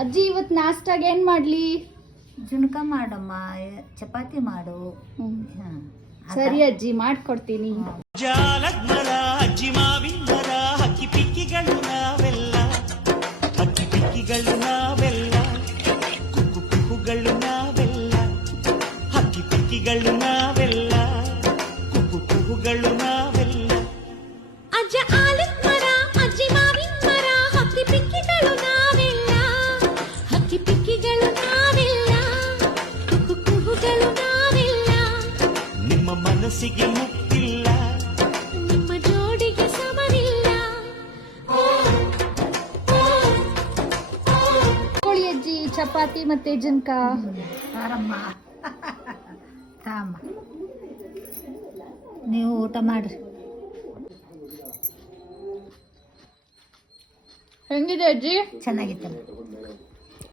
ಅಜ್ಜಿ ಇವತ್ತು ನಾಷ್ಟಾಗ ಏನ್ ಮಾಡ್ಲಿ? ಜುನ್ಕ ಮಾಡಮ್ಮ, ಚಪಾತಿ ಮಾಡು. ಸರಿ ಅಜ್ಜಿ, ಮಾಡ್ಕೊಡ್ತೀನಿ. ಜಾಲಗ್ಮರ ಅಜ್ಜಿ ಮಾವಿನ ಮರ, ಹಕ್ಕಿ ಪಿಕ್ಕಿಗಳು ನಾವೆಲ್ಲ, ಹಕ್ಕಿ ಪಿಕ್ಕಿಗಳು ನಾವೆಲ್ಲ, ಕುಕ್ಕು ಕುಕ್ಕುಗಳು ನಾವೆಲ್ಲ, ಹಕ್ಕಿ ಪಿಕ್ಕಿಗಳು ನಾವೆಲ್ಲ, ಕುಕ್ಕು ಕುಕ್ಕುಗಳು ನಾವೆಲ್ಲ. ಅಜ್ಜ ಆಲದ ಮರ, ಅಜ್ಜಿ ಮಾವಿನ ಮರ, ಹಕ್ಕಿ ಪಿಕ್ಕಿಗಳು ನಾವೆಲ್ಲ, ಹಕ್ಕಿ ಪಿಕ್ಕಿಗಳು ನಾವೆಲ್ಲ, ಕುಕ್ಕು ಕುಕ್ಕುಗಳು ನಾವೆಲ್ಲ. ನಿಮ್ಮ ಮನಸ್ಸಿಗೆ ಮುಟ್ಟಿಲ್ಲ, ನಿಮ್ಮ ಜೋಡಿಗೆ ಸಮವಿಲ್ಲ. ಕೋಳಿ ಅಜ್ಜಿ, ಚಪಾತಿ ಮತ್ತೆ ಜುನ್ಕ. ಸಾರಮ್ಮ ತಾಮ, ನೀವು ಊಟ ಮಾಡ್ರಿ. ಹೆಂಗಿದೆ ಅಜ್ಜಿ? ಚೆನ್ನಾಗಿತ್ತಲ್ಲ.